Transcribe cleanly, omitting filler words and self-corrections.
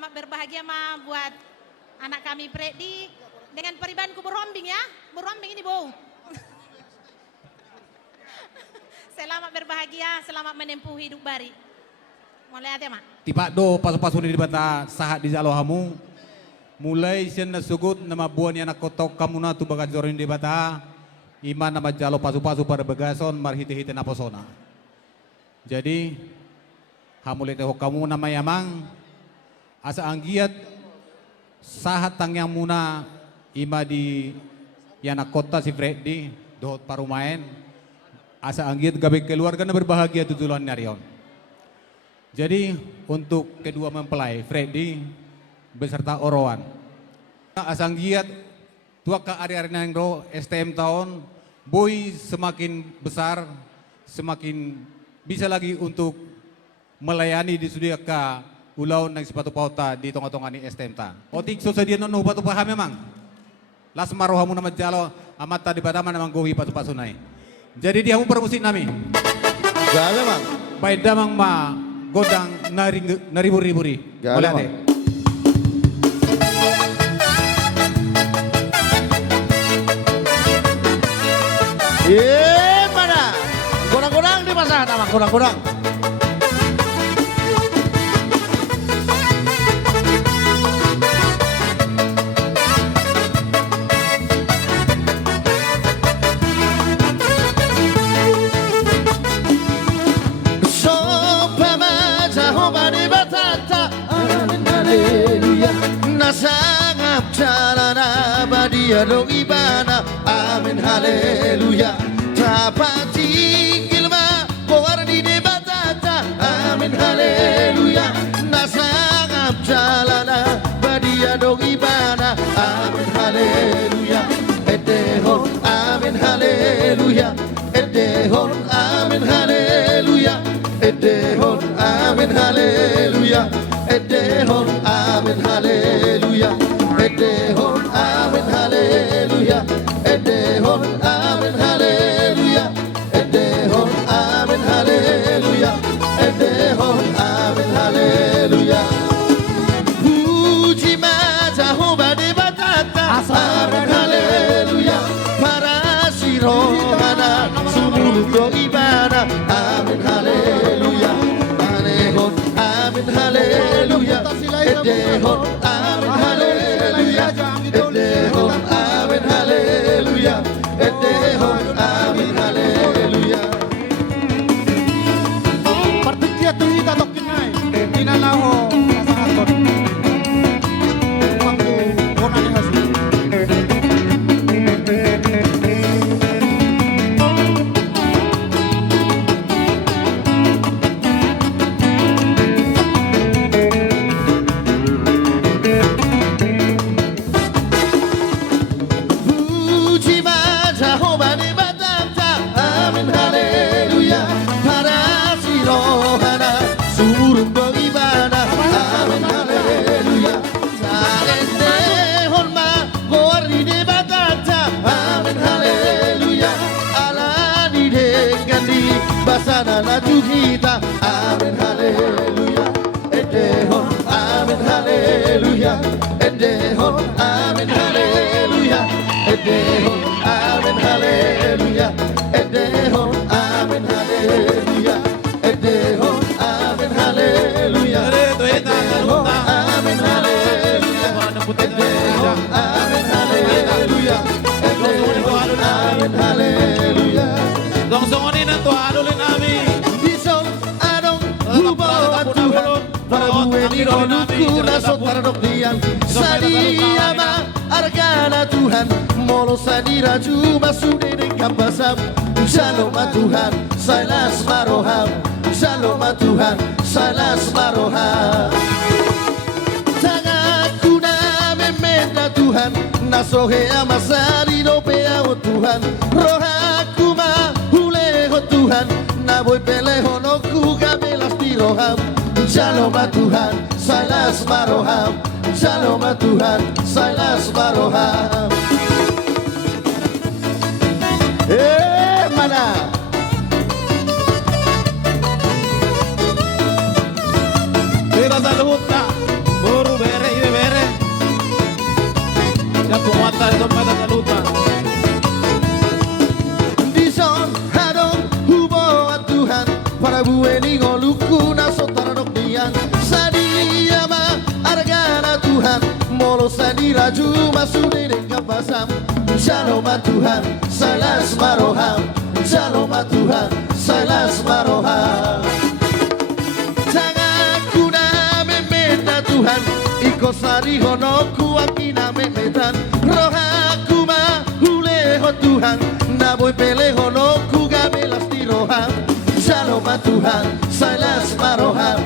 selamat berbahagia ma buat anak kami Freddy dengan peribanku berombing ya. Berombing ini Bu. Selamat berbahagia, selamat menempuh hidup bari. Mulai hati mak. Tiba do pasu-pasu di bata sahat di jalohamu. Mulai sian nasugut nama buan yang nak kotok kamu na tu bagat jorin di bata. Iman nama jalo pasu-pasu pada bagason marhite-hite naposona. Jadi hamulite ho kamu nama yamang asa anggiat sahat tang yang muna ima di yana kota si Freddy dohot parumain asa anggiat gabe keluarga na berbahagia tutulan nyarion. Jadi untuk kedua mempelai Freddy beserta Orowan asa anggiat tua ka ari-ari nang ro STM tahun boy semakin besar semakin bisa lagi untuk melayani di sudia ka ulaw ng sepatu pauta di tonga-tonga ni STM ta. Otik so sa diyan no patu paham memang. Las marohamu na majalo amat tadi badaman namang gohi patu pasunay. Jadi dia mu permusik nami. Gale mang. Baik damang ma godang nariburi. Gale mang. Mana? Kurang-kurang di pasar nama kurang-kurang. Nasangap jalana badia dong ibana amin haleluya tapati ilma bawar di debatata amin haleluya nasangap jalana badia dong ibana amin haleluya edehon amin haleluya edehon amin haleluya edehon amin haleluya edehon amin haleluya edehon amin haleluya edehon amin haleluya edehon amin haleluya edehon amin haleluya puji mata hoba de batata amin haleluya para sirohana sumugo ibana amin haleluya edehon amin haleluya edehon amin haleluya edehon amin haleluya edehon amin haleluya Partitia tu ita tokinay tinalaho kasangaton pangko bonan ni hasil basana na kita amin haleluya edehon amin haleluya edehon amin haleluya edehon amin haleluya edehon amin haleluya edehon amin haleluya edehon amin haleluya edehon amin haleluya edehon amin haleluya Songsongonin ang tuadolin namin. Bisong anong hubaw at Tuhan Prabueni rolutku nasot taradok diang Sadiyama argana Tuhan Molo sadira cuma sudene kapasam Shalom Tuhan Sailas maroham Shalom Tuhan Sailas maroham Tanganku na memenda Tuhan Nasohe amasari dopea o Tuhan Rohaku ma huleho Tuhan Naboy peleho no kugabelas tiroham Shalom Tuhan Sailas maroham Shalom Tuhan Sailas maroham mana Tira sa luhut na. Buru Walau saya diraju masuk di kapasam. Shalom Tuhan, Silas Maroham. Shalom Tuhan, Silas Maroham. Jangan kuna memeta Tuhan, iko sari honoku akina memetan. Rohaku ma huleho Tuhan, na boy pele honoku gamelas di roham. Shalom Tuhan, Silas Maroham.